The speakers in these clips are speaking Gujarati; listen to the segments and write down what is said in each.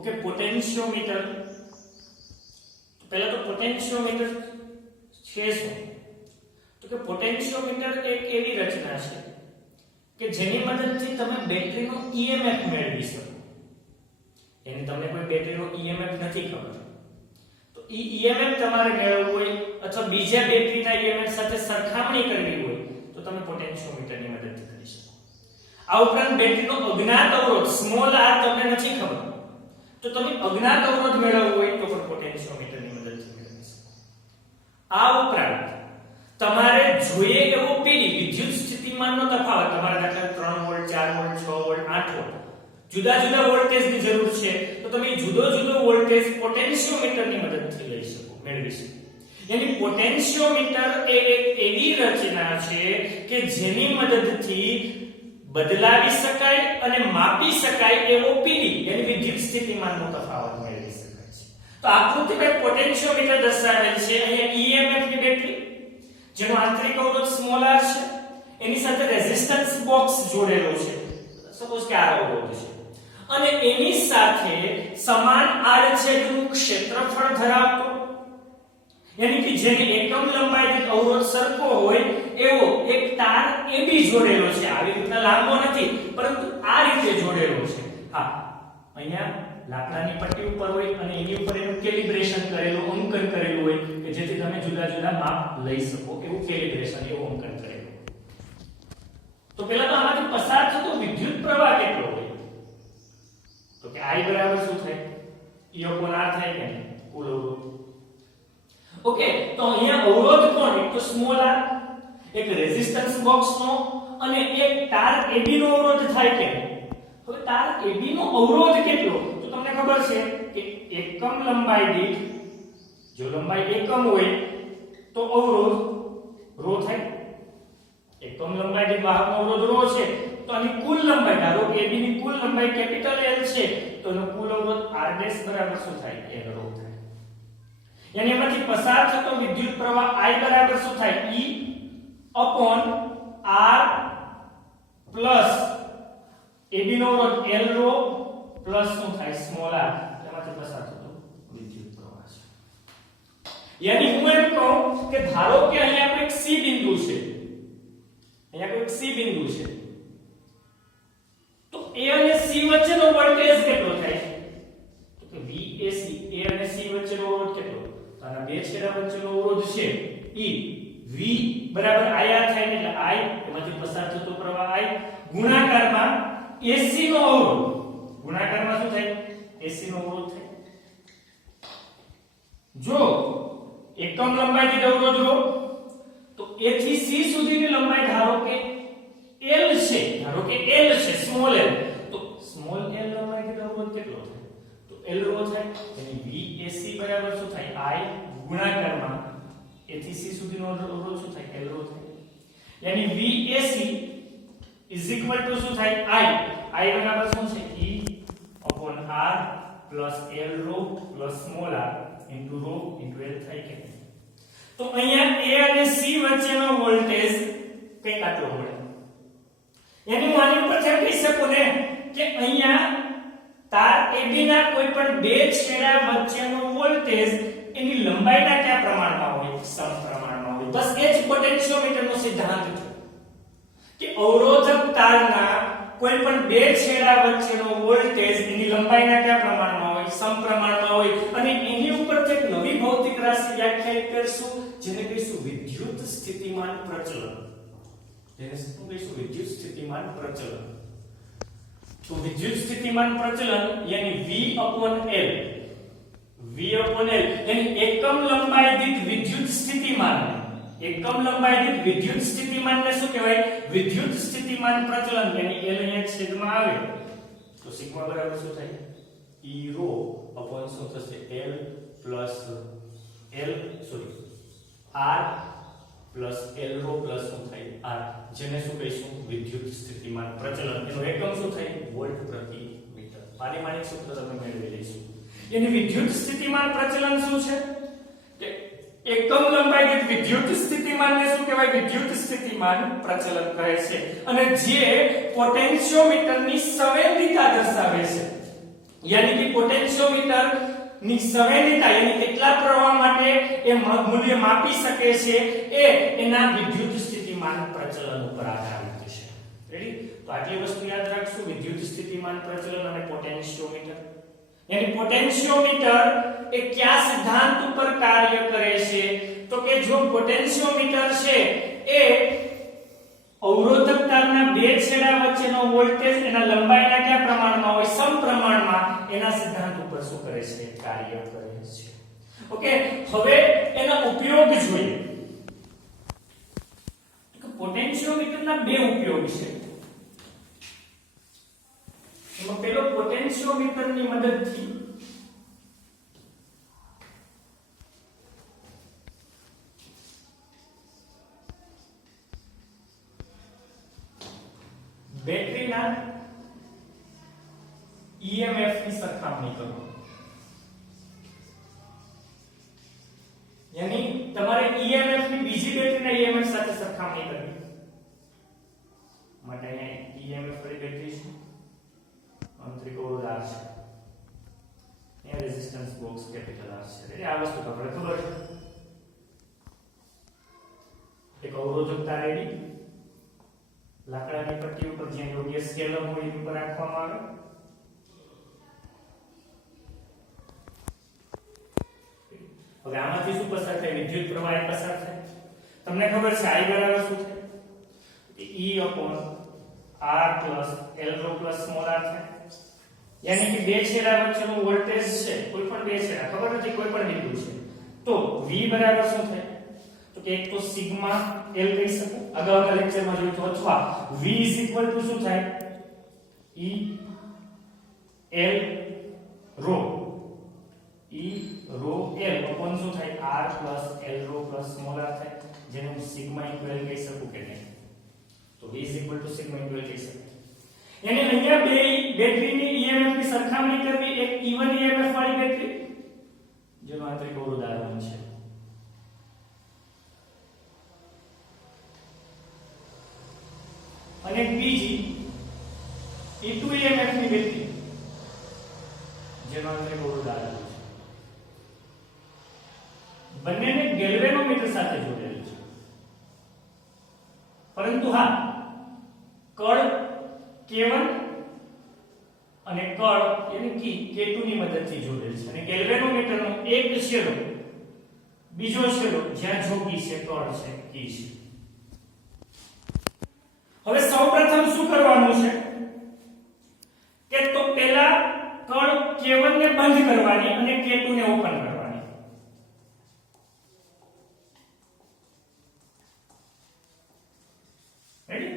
Okay, potentiometer. પહેલા તો પોટેન્શિયોમીટર છે શું? તો કે પોટેન્શિયોમીટર એક એવી રચના છે કે જેની મદદથી તમે બેટરીનો EMF મેળવી શકો. એને તમને કોઈ બેટરીનો EMF નથી ખબર, તો EMF તમારે મેળવવું હોય અથવા બીજા બેટરીના EMF સાથે સરખામણી કરવી હોય તો તમે પોટેન્શિયોમીટરની મદદથી કરી શકો. આ ઉપરાંત બેટરીનો અજ્ઞાત અવરોધ સ્મોલ r તમને નથી ખબર, તો તમે અજ્ઞાત અવરોધ મેળવવો હોય તો પણ પોટેન્શિયોમીટરની મદદથી મેળવી શકો. આ ઉપરાંત તમારે જોઈએ એવો પીડી વિદ્યુત સ્થિતિમાનનો તફાવત, તમારે દાખલા 3 વોલ્ટ 4 વોલ્ટ 6 વોલ્ટ 8 વોલ્ટ જુદા જુદા વોલ્ટેજની જરૂર છે, તો તમે જુદો જુદો વોલ્ટેજ પોટેન્શિયોમીટરની મદદથી લઈ શકો, મેળવી શકો. યાની પોટેન્શિયોમીટર એ એક એવી રચના છે કે જેની મદદથી બદલાવી શકાય અને માપી શકાય એવો પીડી યાની વિદ્યુત સ્થિતિમાનનો તફાવત મેળવી શકાય છે. તો આકૃતિમાં પોટેન્શિયોમીટર દર્શાવેલ છે. અહીંયા EMF ની બેટરી જેનો આંતરિક અવરોધ સ્મોલ r છે, એની સાથે રેઝિસ્ટન્સ બોક્સ જોડેલો છે, સપોઝ કે આ અવરોધ છે, અને એની સાથે સમાન આડછેદનું ક્ષેત્રફળ ધરાવતો યાની કે જેની એકમ લંબાઈ દીઠ અવરોધ સરખો હોય એવો એક તાર AB જોડેલો છે. આવી રીતના લાંબો નથી, પરંતુ આ રીતે જોડેલો છે. હા, અહીંયા લાકડાની પટ્ટી ઉપર હોય અને એની ઉપર એનું કેલિબ્રેશન કરેલું, અંકન કરેલું હોય કે જેથી તમે જુદા જુદા માપ લઈ શકો, એવું કેલિબ્રેશન, એવું અંકન કરેલું. તો પહેલા તો આમાંથી પસાર થતો વિદ્યુત પ્રવાહ કેટલો હોય? તો કે I બરાબર શું થાય? E upon R થાય કે નહીં? કુલ અવરોધ. ઓકે, તો અહીંયા અવરોધ કોણ? એક તો સ્મોલ r, એક રેઝિસ્ટન્સ બોક્સનો અને એક તાર AB નો અવરોધ થાય કે નહીં? હવે તાર AB નો અવરોધ કેટલો? તો તમને ખબર છે કે એકમ લંબાઈ દીઠ, જો લંબાઈ એકમ હોય તો અવરોધ ρ થાય. એકમ લંબાઈ દીઠ વાહકનો અવરોધ ρ છે, તો આની કુલ લંબાઈ, ધારો કે AB ની કુલ લંબાઈ કેપિટલ L છે, તો એનો કુલ અવરોધ R' બરાબર શું થાય? L ρ થાય. યાની એમાંથી પસાર થતો વિદ્યુત પ્રવાહ I બરાબર શું થાય? E upon R plus AB નો અવરોધ L ρ પ્લસ શું થાય? Small r. એમાંથી પસાર થતો વિદ્યુત પ્રવાહ છે. યાની હું એમ કહું કે ધારો કે અહીંયા કોઈ C બિંદુ છે, અહીંયા કોઈ C બિંદુ છે, તો A અને C વચ્ચેનો વોલ્ટેજ કેટલો થાય? તો કે VAC, A અને C વચ્ચેનો અવરોધ કેટલો? તો આના બે છેડા વચ્ચેનો અવરોધ છે E, V બરાબર IR થાય ને, એટલે I એમાંથી પસાર થતો પ્રવાહ I ગુણાકારમાં AC નો અવરોધ, ગુણાકારમાં શું થાય? AC નો અવરોધ થાય. જો એકમ લંબાઈ દીઠ અવરોધ લો તો A થી C સુધીની લંબાઈ ધારો કે L છે, ધારો કે L છે, સ્મોલ l, તો સ્મોલ l લંબાઈ દીઠ અવરોધ કેટલો થાય? તો L ρ થાય. એટલે VAC બરાબર શું થાય? I ગુણાકારમાં A થી C સુધીનો અવરોધ શું થાય? L ρ થાય. યાની VAC ઇઝ ઇક્વલ ટુ શું થાય? I બરાબર શું છે? E upon R plus L ρ plus small r into ρ into L થાય કે? તો અહીંયા A અને C વચ્ચેનો વોલ્ટેજ કંઈક આટલો મળે. યાની હું આની ઉપરથી કહી શકું ને કે અહીંયા તાર AB ના કોઈ પણ બે છેડા વચ્ચેનો વોલ્ટેજ એની લંબાઈના કયા પ્રમાણમાં હોય? સમપ્રમાણમાં હોય. બસ એ જ પોટેન્શિયોમીટરનો સિદ્ધાંત છે કે અવરોધક તારના કોઈ પણ બે છેડા વચ્ચેનો વોલ્ટેજ એની લંબાઈના કયા પ્રમાણમાં હોય? સમપ્રમાણમાં હોય. અને એની ઉપરથી એક નવી ભૌતિક રાશિ વ્યાખ્યાયિત કરશું જેને કહીશું વિદ્યુત સ્થિતિમાન પ્રચલન. જેને શું કહીશું? વિદ્યુત સ્થિતિમાન પ્રચલન. તો વિદ્યુત સ્થિતિમાન પ્રચલન યાની V upon L, V upon L યાની એકમ લંબાઈ દીઠ વિદ્યુત સ્થિતિમાન, એકમ લંબાઈ દીઠ વિદ્યુત સ્થિતિમાનને શું કહેવાય? વિદ્યુત સ્થિતિમાન પ્રચલન. યાની L અહીંયા છેદમાં આવે તો સિગ્મા બરાબર શું થાય? E ρ upon શું થશે? L plus R plus L ρ plus શું થાય? R, જેને શું કહીશું? વિદ્યુત સ્થિતિમાન પ્રચલન. એનો એકમ શું થાય? વોલ્ટ પ્રતિ મીટર. પારિમાણિક સૂત્ર તમે મેળવી લઈશું. એની વિદ્યુત સ્થિતિમાન પ્રચલન શું છે? કે એકમ લંબાઈ દીઠ વિદ્યુત સ્થિતિમાનને શું કહેવાય? વિદ્યુત સ્થિતિમાન પ્રચલન કહે છે. અને જે પોટેન્શિયોમીટરની સંવેદિતા દર્શાવે છે, यानी कि पोटेंशियोमीटर ની સંવેદનતા यानी કેટલા પ્રવાહ માટે એ મૂલ્ય માપી શકે છે એ એના વિદ્યુત સ્થિતિમાન પ્રચલન ઉપર આધારિત છે. રેડી? તો આટલી વસ્તુ યાદ રાખશું, વિદ્યુત સ્થિતિમાન પ્રચલન અને પોટેન્શિયોમીટર. यानी पोटेंशियोमीटर એ કયા સિદ્ધાંત ઉપર કાર્ય કરે છે? તો કે જો પોટેન્શિયોમીટર છે એ અવરોધક તારના બે છેડા વચ્ચેનો વોલ્ટેજ એના લંબાઈના કયા પ્રમાણમાં હોય? સમપ્રમાણમાં, એના સિદ્ધાંત ઉપર શું કરે છે? કાર્ય કરે છે. ઓકે, હવે એનો ઉપયોગ જોઈએ. તો પોટેન્શિયોમીટરના બે ઉપયોગ છે. એમાં પહેલો, પોટેન્શિયોમીટરની મદદથી બેટરીના EMF ની સરખામણી કરો. यानी તમારે EMF ની બીજી બેટરીના EMF સાથે સરખામણી કરવી માટે અહીંયા EMF વાળી બેટરી છે, આંતરિક અવરોધ R છે, અહીંયા રેઝિસ્ટન્સ બોક્સ કેપિટલ R છે. એટલે આ વસ્તુ તમને ખબર છે. એક અવરોધકતા રેડી લાકડાની પટ્ટી ઉપર જ્યાં યોગ્ય સ્કેલ હોય એ ઉપર રાખવામાં આવે. હવે આમાંથી શું પસાર થાય? વિદ્યુત પ્રવાહ પસાર થાય. તમને ખબર છે I બરાબર શું થાય? E/R plus L rho plus small r થાય. यानी कि બે છેડા વચ્ચેનો વોલ્ટેજ છે, કોઈ પણ બે છેડા, ખબર નથી કોઈ પણ બિંદુ છે, તો V બરાબર શું થાય? તો કે એક તો સિગ્મા L કહી શકું, અગાઉના લેક્ચરમાં જોયું તો, અથવા V શું થાય? E L rho L upon શું થાય? R plus L rho plus small r થાય, જેને હું સિગ્મા ઇક્વલ કહી શકું કે નહીં? તો V સિગ્મા ઇક્વલ કહી શકું. यानी અહીંયા બે બેટરીની EMF ની સરખામણી કરવી. એક E1 EMF વાળી બેટરી જેનો આંતરિક અવરોધ R1 છે, અને બીજી E2 EMF ની બેટરી જેનો આંતરિક અવરોધ R2 છે. બંનેને ગેલ્વેનોમીટર સાથે જોડેલું છે, પરંતુ હા, કળ K1 અને કળ એટલે K2 ની મદદથી જોડેલ છે, અને ગેલ્વેનોમીટરનો એક છેડો બીજો છેડો જ્યાં જોકી છે કળ છે કી છે. હવે સૌપ્રથમ શું કરવાનું છે કે તો પહેલા કળ K1 ને બંધ કરવાની અને K2 ને ઓપન કરવાની. રેડી?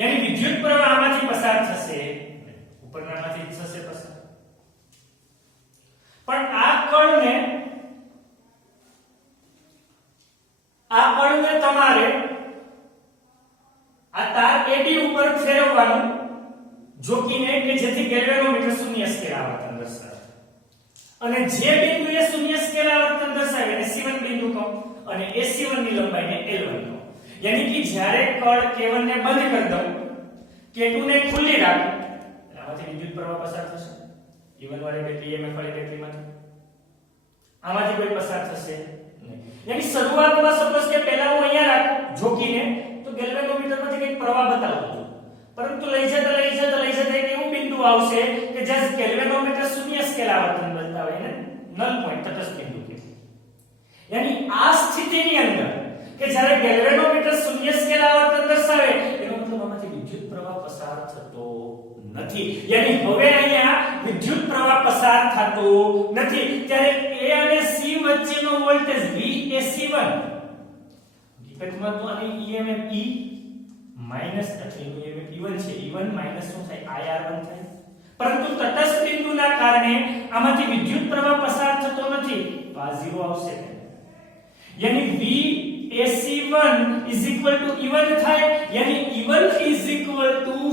यानी વિદ્યુત પ્રવાહ આમાંથી પસાર થશે, ઉપરનામાંથી થશે પસાર. પણ આ કળને તમારે આ તાર AB ઉપર ફેરવવાનું જોકીને, કે જેથી ગેલ્વેનોમીટર શૂન્ય સ્કેલ આવર્તન દર્શાવે. અને જે બિંદુએ શૂન્ય સ્કેલ આવર્તન દર્શાવે એને C1 બિંદુ કહો, અને AC1 ની લંબાઈને L1 કહો. यानी कि જ્યારે કળ K1 ને બંધ કરી દઉં, K2 ને ખુલ્લી રાખું, આમાંથી વિદ્યુત પ્રવાહ પસાર થશે. E1 વાળી બેટરી EMF વાળી બેટરીમાંથી આમાંથી કોઈ પસાર થશે નહીં. यानी શરૂઆતમાં સપોઝ કે પહેલા હું અહીંયા રાખું જોકીને, તો ગેલ્વેનોમીટરમાંથી કંઈક પ્રવાહ બતાવતો હતો, પરંતુ લઈ જતા એક એવું બિંદુ આવશે કે જ્યાં ગેલ્વેનોમીટર શૂન્ય સ્કેલ આવર્તન બતાવે ને નલ પોઈન્ટ તટસ્થ બિંદુ કે. यानी આ સ્થિતિની અંદર કે જ્યારે ગેલ્વેનોમીટર શૂન્ય સ્કેલ આવર્તન દર્શાવે, એનો મતલબ આમાંથી વિદ્યુત પ્રવાહ પસાર થતો નથી. यानी હવે અહીંયા વિદ્યુત પ્રવાહ પસાર થતો નથી. ત્યારે A અને C વચ્ચેનો વોલ્ટેજ VAC1 હકીકતમાં તો આની EMF E માઈનસ એટલે EMF E1 છે, E1 માઈનસ શું થાય? IR1 થાય. પરંતુ તટસ્થ બિંદુના કારણે આમાંથી વિદ્યુત પ્રવાહ પસાર થતો નથી, તો આ 0 આવશે. यानी VAC1 E1 થાય, यानी E1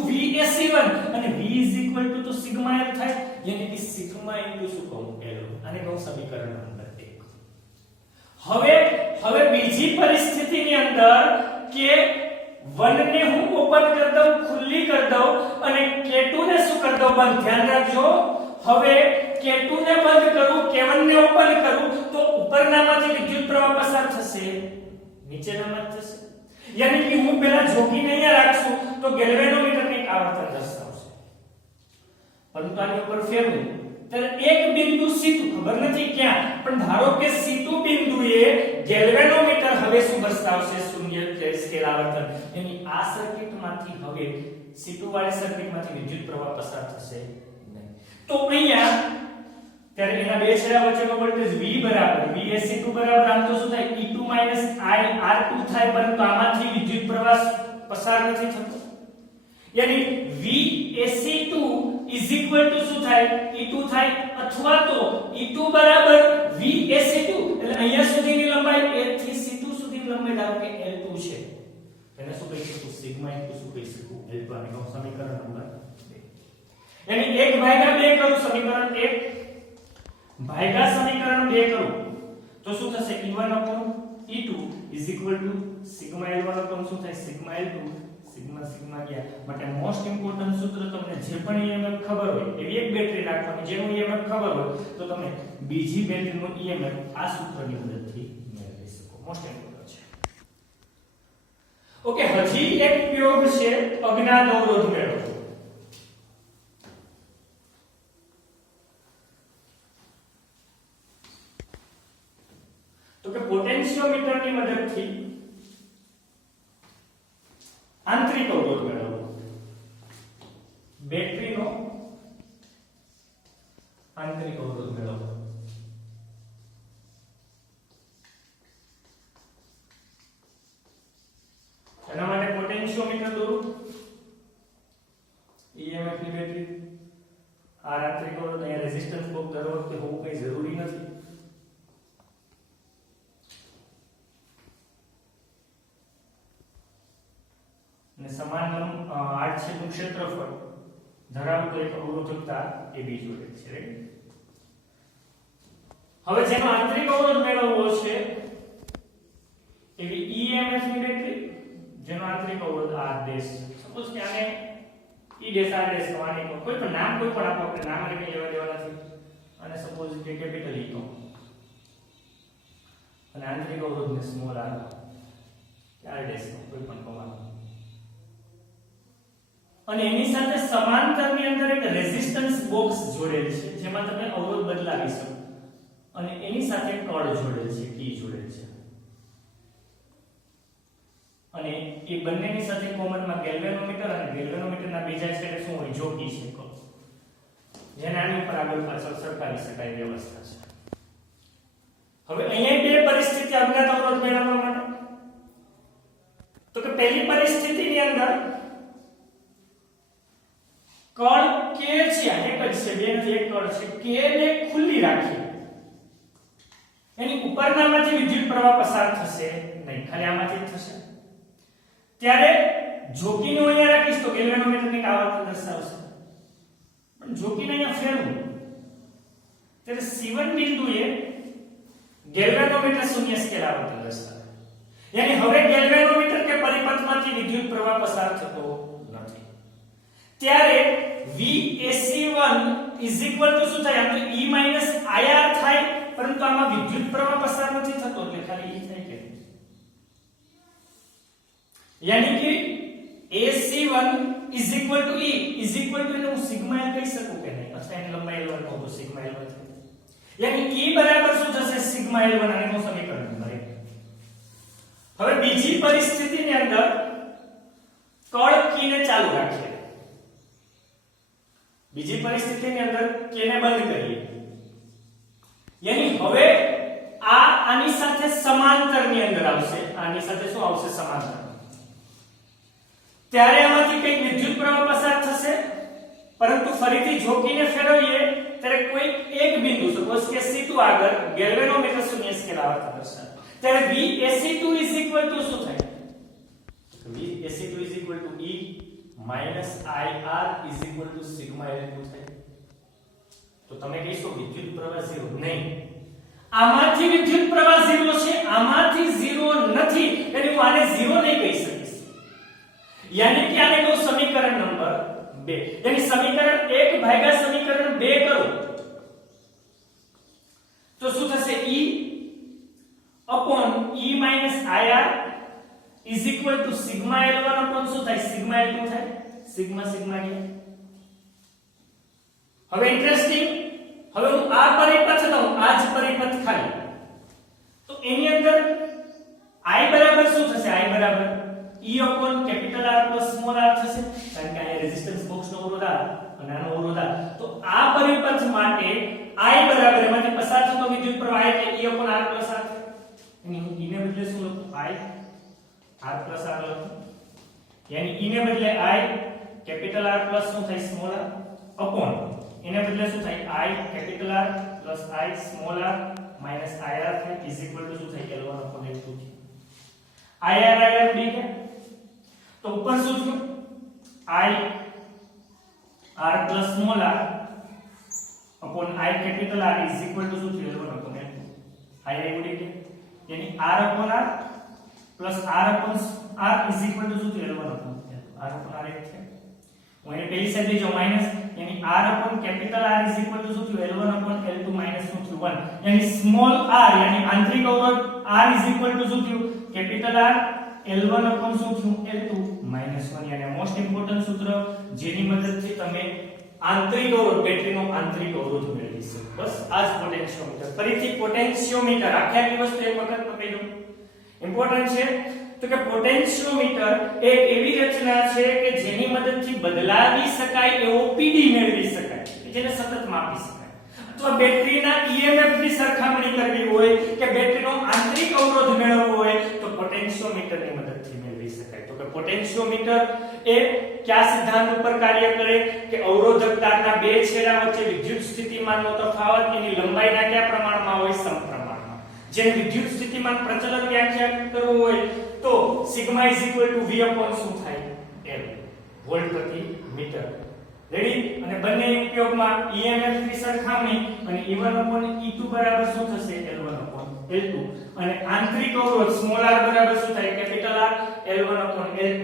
VAC1 અને V તો સિગ્મા L થાય, यानी कि સિગ્મા ઇન્ટુ શું કહું? L. આને કહું સમીકરણ નંબર 1. હવે બીજી પરિસ્થિતિની અંદર કે 1 ને હું ઓપન કરી દઉં, ખુલ્લી કરી દઉં, અને K2 ને શું કરી દઉં? બંધ. ધ્યાન રાખજો, હવે K2 ને બંધ કરું, K1 ને ઓપન કરું તો ઉપરનામાંથી વિદ્યુત પ્રવાહ પસાર થશે, નીચેનામાં થશે. યાની કે હું પહેલા જોકીને અહીંયા રાખશું તો ગેલ્વેનોમીટરની એક આવર્તન દર્શાવશે, પરંતુ આની ઉપર ફેરવું ત્યારે એક બિંદુ C2 ખબર નથી ક્યાં, પણ ધારો કે C2 બિંદુએ ગેલ્વેનોમીટર હવે શું દર્શાવશે, શૂન્ય સ્કેલ આવર્તન. એની આ સર્કિટમાંથી હવે C2 વાળી સર્કિટમાંથી વિદ્યુત પ્રવાહ પસાર થશે નહીં. તો અહીંયા ત્યારે એના બે છેડા વચ્ચેનો વોલ્ટેજ V બરાબર VSC2 બરાબર આમ તો શું થાય E2 I R2 થાય, પરંતુ આમાંથી વિદ્યુત પ્રવાહ પસાર નથી થતો. યાની VSC2 શું થાય E2 થાય, અથવા તો E2 બરાબર VSC2 એટલે અહીંયા સુધીની લંબાઈ A થી C2 સુધીની લંબાઈ ધારો કે L2 છે, એને શું કહી શકું સિગ્મા ઇન્ટુ શું કહી શકું L2. આનો સમીકરણ નંબર 2. યાની 1 ભાગ્યા 2 કરું સમીકરણ 1 ભાગ્યા સમીકરણ 2 કરું તો શું થશે E1 E2 સિગ્મા L1 શું થાય સિગ્મા L2 સિગ્મા ગયા. માટે મોસ્ટ ઇમ્પોર્ટન્ટ સૂત્ર તમને જે પણ EMF ખબર હોય એવી એક બેટરી રાખવાની, જેનું EMF ખબર હોય તો તમે બીજી બેટરીનો EMF આ સૂત્રની મદદથી મેળવી શકો. મોસ્ટ ઇમ્પોર્ટન્ટ છે. ઓકે, હજી એક પ્રયોગ છે અજ્ઞાત અવરોધ મેળવવો. તો કે પોટેન્શિયોમીટરની મદદથી આંતરિક અવરોધ મેળવવો. બેટરીનો આંતરિક અવરોધ મેળવવો. એના માટે પોટેન્શિયોમીટર દોરું, EMF ની બેટરી, આ આંતરિક અવરોધ, અહીંયા રેઝિસ્ટન્સ બોક્સ દર વખતે હોવું કઈ જરૂરી નથી. અને સમાન આડછેદનું ક્ષેત્રફળ ધરાવતો એક અવરોધકતા AB જોડે છે, રાઈટ. હવે જેનો આંતરિક અવરોધ મેળવવો છે એવી EMF ની બેટરી જેનો આંતરિક અવરોધ R ડેશ, સપોઝ કે આને E ડેશ R ડેશ કહેવાની, કોઈ પણ નામ કોઈ પણ આપો, આપણે નામ લઈને લેવા દેવા નથી. અને સપોઝ કે કેપિટલ E કહો અને આંતરિક અવરોધને સ્મોલ r ડેશ કોઈ પણ કહેવાનું. અને એની સાથે સમાંતરની અંદર એક રેઝિસ્ટન્સ બોક્સ જોડેલ છે જેમાં તમે અવરોધ બદલાવી શકો, અને એની સાથે કળ જોડેલ છે, કી જોડેલ છે. અને એ બંનેની સાથે કોમનમાં ગેલ્વેનોમીટર અને ગેલ્વેનોમીટરના બીજા છેડે શું હોય જોકી છે, જેને આની ઉપર આગળ પાછળ સરકાવી શકાય વ્યવસ્થા છે. હવે અહીંયા બે પરિસ્થિતિ અજ્ઞાત અવરોધ મેળવવા માટે. તો કે પહેલી પરિસ્થિતિની અંદર કળ K છે, એક જ છે, બે નથી, એક કળ છે, K ને ખુલ્લી રાખી એની ઉપરનામાંથી વિદ્યુત પ્રવાહ પસાર થશે નહીં, ખાલી આમાંથી જ થશે. ત્યારે જોકીને અહીંયા રાખીશ તો ગેલ્વેનોમીટરની આવર્તન દર્શાવશે, પણ જોકીને અહીંયા ફેરવું ત્યારે C1 બિંદુએ ગેલ્વેનોમીટર શૂન્ય સ્કેલ આવર્તન દર્શાવે. યાની હવે ગેલ્વેનોમીટર કે પરિપથમાંથી વિદ્યુત પ્રવાહ પસાર થતો નથી. ત્યારે VSC1 શું થાય, આમ તો E IR થાય, પરંતુ આમાં વિદ્યુત પ્રવાહ પસાર નથી થતો એટલે ખાલી E થાય કે. યાની કે AC1 E એનું હું સિગ્મા L કહી શકું કે નહીં, અથવા એની લંબાઈ L1 કહું તો સિગ્મા L1 થાય. યાની E બરાબર શું થશે સિગ્મા L1, અને એનું સમીકરણ નંબર 1. હવે બીજી પરિસ્થિતિની અંદર કળ કીને ચાલુ રાખીએ. બીજી પરિસ્થિતિની અંદર કેને બંધ કરીએ. યાની હવે આની સાથે સમાંતરની અંદર આવશે, આની સાથે શું આવશે સમાંતર. ત્યારે આમાંથી કંઈક વિદ્યુત પ્રવાહ પસાર થશે, પરંતુ ફરીથી જોકીને ફેરવીએ ત્યારે કોઈ એક બિંદુ સપોઝ કે C2 આગળ ગેલ્વેનોમીટર શૂન્ય સ્કેલ આવર્તન દર્શાવે. ત્યારે VSC2 શું થાય, VSC2 E IR sigma L2 થાય. તો તમે કહીશો વિદ્યુત પ્રવાહ 0 નહીં, આમાંથી વિદ્યુત પ્રવાહ 0 છે, આમાંથી 0 નથી, એટલે હું આને 0 નહીં કહી શકીશ. યાની કે આને કહું સમીકરણ નંબર 2. યાની સમીકરણ 1 ભાગ્યા સમીકરણ 2 કરું સિગ્મા L2 થાય, સિગ્મા સિગ્મા કે. હવે ઇન્ટરેસ્ટિંગ, હવે હું આ પરિપથ લઉં, આ જ પરિપથ ખાલી, તો એની અંદર I બરાબર શું થશે? I બરાબર E upon capital R plus small r થશે, કારણ કે આ રેઝિસ્ટન્સ બોક્સનો અવરોધ આ અને આનો અવરોધ આ. તો આ પરિપથ માટે I બરાબર એમાંથી પસાર થતો વિદ્યુત પ્રવાહ એટલે E upon R plus R. એની હું E ને બદલે શું લખું? I R plus R લખું. यानी E ને બદલે I capital R plus શું થાય? small r upon એને બદલે શું થાય? I capital R plus I small r minus IR થાય is equal to શું થાય? L1 upon L2 થાય. IR ઉડી ગયા તો ઉપર શું થયું? I R plus small r upon I capital R is equal to શું થયું? L1 upon L2. I ઉડી ગયા, यानी R upon R plus R upon R is equal to શું થયું? L1 upon L2. R upon R એક છે, હું એને પહેલી સાઈડ લઈ જાઉં માઈનસ, यानी R upon capital R is equal to શું થયું? L1 upon L2 minus શું થયું? 1. यानी small r यानी आंतरिक अवरोध R is equal to શું થયું? capital R L1 upon શું થયું? L2 minus 1. यानी મોસ્ટ ઇમ્પોર્ટન્ટ સૂત્ર જેની મદદથી તમે આંતરિક અવરોધ, બેટરીનો આંતરિક અવરોધ મેળવી શકો. બસ આ જ પોટેન્શિયોમીટર. ફરીથી પોટેન્શિયોમીટર આખી વસ્તુ એક વખત પકડી લો. ઇમ્પોર્ટન્ટ છે તો કે પોટેન્શિયોમીટર એક એવી રચના છે કે જેની મદદથી બદલાવી શકાય એવો પીડી મેળવી શકાય, જેને સતત માપી શકાય, અથવા બેટરીના EMF ની સરખામણી કરવી હોય કે બેટરીનો આંતરિક અવરોધ મેળવવો હોય તો પોટેન્શિયોમીટરની મદદથી મેળવી શકાય. તો કે પોટેન્શિયોમીટર એ કયા સિદ્ધાંત ઉપર કાર્ય કરે કે અવરોધક તારના બે છેડા વચ્ચે વિદ્યુત સ્થિતિમાનનો તફાવત એની લંબાઈના કયા પ્રમાણમાં હોય? સમપ્રમાણમાં. જેને વિદ્યુત સ્થિતિમાન પ્રચલન વ્યાખ્યાયિત કરવું હોય તો sigma is equal to V upon શું થાય? L વોલ્ટ પ્રતિ મીટર. રેડી? અને બંને ઉપયોગમાં EMF ની સરખામણી અને E1 upon E2 બરાબર શું થશે? L1 upon L2. અને આંતરિક અવરોધ સ્મોલ r બરાબર શું થાય? Capital R L1 upon L2